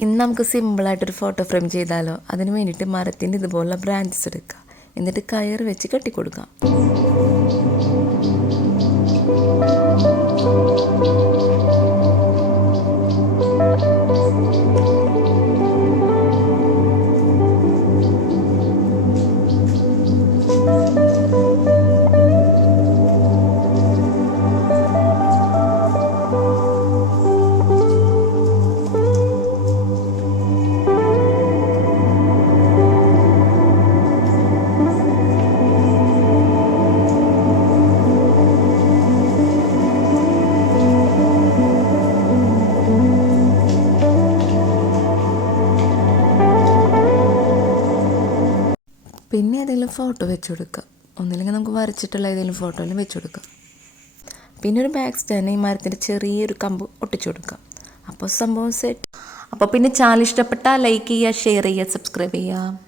ഇന്ന് നമുക്ക് സിമ്പിളായിട്ടൊരു photo frame ചെയ്താലോ? അതിന് വേണ്ടിയിട്ട് മരത്തിന്റെ ഇതുപോലുള്ള ബ്രാഞ്ചസ് എടുക്കുക എന്നിട്ട് കയർ വെച്ച് കെട്ടിക്കൊടുക്കാം. പിന്നെ ഏതെങ്കിലും ഫോട്ടോ വെച്ച് കൊടുക്കുക ഒന്നില്ലെങ്കിൽ നമുക്ക് വരച്ചിട്ടുള്ള ഏതെങ്കിലും ഫോട്ടോയിലും വെച്ച് കൊടുക്കുക പിന്നെ ഒരു ബാക്ക് സ്റ്റാൻഡ് ഈ മരത്തിന്റെ ചെറിയൊരു കമ്പ് ഒട്ടിച്ചു കൊടുക്കുക അപ്പോൾ സംഭവം സെറ്റ് അപ്പോൾ പിന്നെ ചാനൽ ഇഷ്ടപ്പെട്ടാൽ ലൈക്ക് ചെയ്യുക ഷെയർ ചെയ്യുക സബ്സ്ക്രൈബ് ചെയ്യുക.